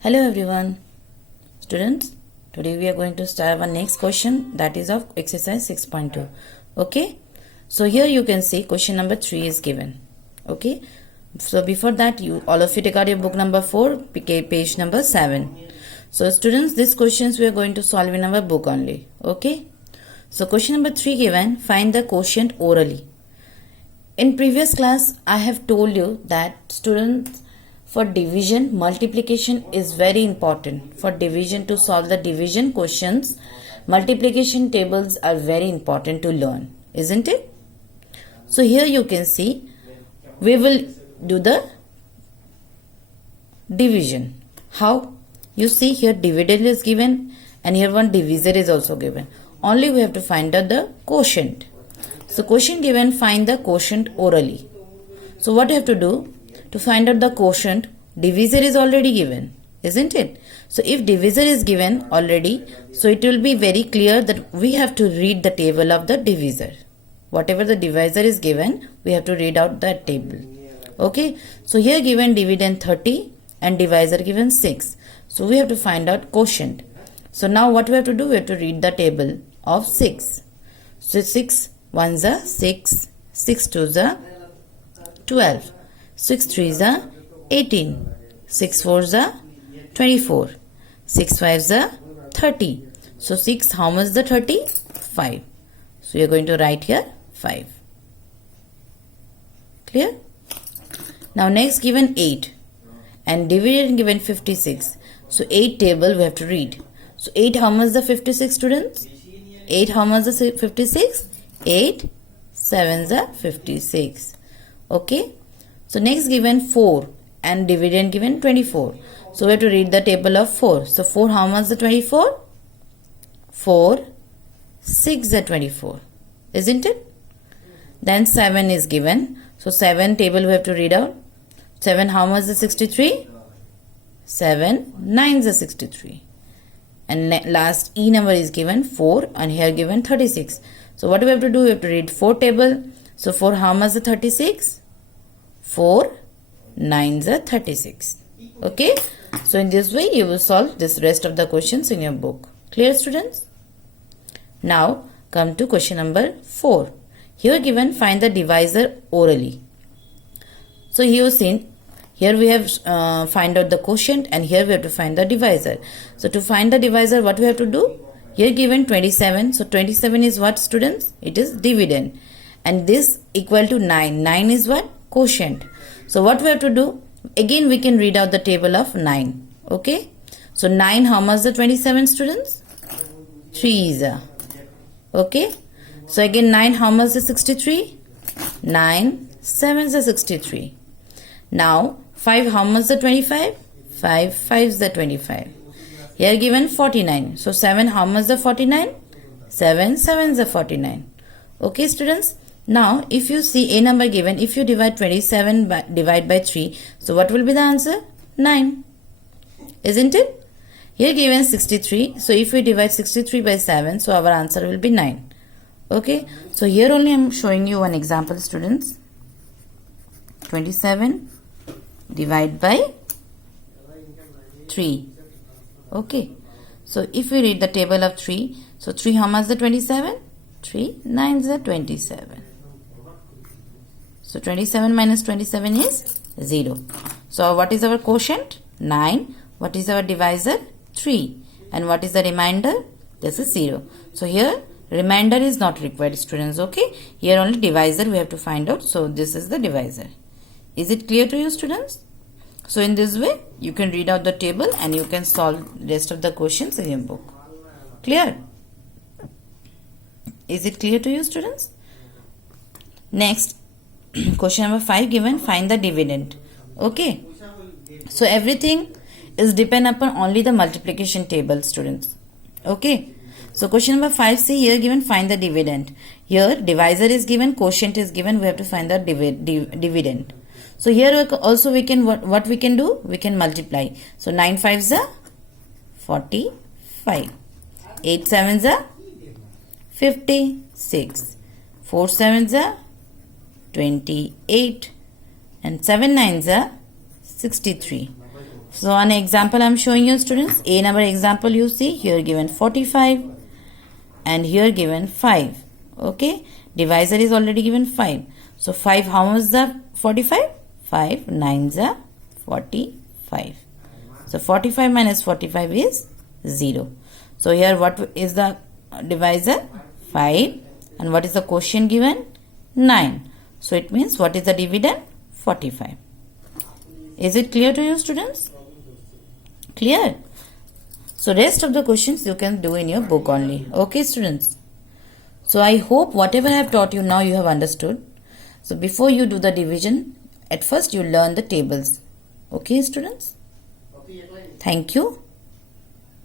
Hello everyone, students. Today we are going to start our next question, that is of exercise 6.2. Okay, so here you can see question number 3 is given. Okay, so before that you all of you take out your book number 4, page number 7. So students, these questions we are going to solve in our book only. Okay, so question number 3 given, find the quotient orally. In previous class I have told you that students, for division, multiplication is very important. For division, to solve the division questions, multiplication tables are very important to learn, isn't it? So here you can see, we will do the division. How? You see here dividend is given and here one divisor is also given. Only we have to find out the quotient. So quotient given, find the quotient orally. So what you have to do? To find out the quotient, divisor is already given, isn't it? So if divisor is given already, so it will be very clear that we have to read the table of the divisor. Whatever the divisor is given, we have to read out that table. Okay, so here given dividend 30 and divisor given 6. So we have to find out quotient. So now what we have to do? We have to read the table of 6. So 6 1s are 6, 6 2s are 12. 6 3s are 18, 6 4s are 24, 6 5s are 30. So 6, how much is the 30? 5. So you are going to write here 5. Clear? Now next given 8 and dividend given 56. So 8 table we have to read. So 8, how much is the 56, students? 8, how much is the 56? 8 7s are 56. Okay. So next given 4 and dividend given 24. So we have to read the table of 4. So 4, how much is the 24? 4, 6 is 24. Isn't it? Then 7 is given. So 7 table we have to read out. 7, how much is the 63? 7, 9 is 63. And last E number is given 4 and here given 36. So what do we have to do? We have to read 4 table. So 4, how much is the 36? 4 9s are 36. Okay, so in this way you will solve this rest of the questions in your book. Clear, students? Now come to question number 4. Here given, find the divisor orally. So here you seen, here we have find out the quotient and here we have to find the divisor. So to find the divisor, what we have to do? Here given 27. So 27 is what, students? It is dividend. And this equal to 9. 9 is what? Quotient. So what we have to do? Again we can read out the table of 9. Okay. So 9, how much is the 27, students? 3 is a. Okay. So again 9, how much is 63? 9 7 is 63. Now 5, how much is the 25? 5 5 is the 25. Here given 49. So 7, how much is the 49? 7 7 is the 49. Okay, students. Now, if you see a number given, if you divide 27 divide by 3, so what will be the answer? 9. Isn't it? Here given 63, so if we divide 63 by 7, so our answer will be 9. Okay, so here only I am showing you one example, students. 27 divide by 3. Okay, so if we read the table of 3, so 3, how much is the 27? 3 9s are 27. So 27 minus 27 is 0. So what is our quotient? 9. What is our divisor? 3. And what is the remainder? This is 0. So here remainder is not required, students. Okay. Here only divisor we have to find out. So this is the divisor. Is it clear to you, students? So in this way you can read out the table and you can solve rest of the questions in your book. Clear? Is it clear to you, students? Next, question number 5 given, find the dividend. Okay, so everything is depend upon only the multiplication table, students. Okay, so question number 5, see here given, find the dividend. Here divisor is given, quotient is given, we have to find the dividend. So here also we can, what we can do? We can multiply. So 9 5s are 45, 8 7s are 56, 4 7s are 28 and 7 9s are 63. So an example I am showing you, students. A number example you see here given 45 and here given 5. Okay. Divisor is already given 5. So 5, how much is the 45? 5 9s are 45. So 45 minus 45 is 0. So here what is the divisor? 5. And what is the quotient given? 9. So it means what is the dividend? 45. Is it clear to you, students? Clear? So rest of the questions you can do in your book only. Okay, students? So I hope whatever I have taught you now you have understood. So before you do the division, at first you learn the tables. Okay, students? Thank you.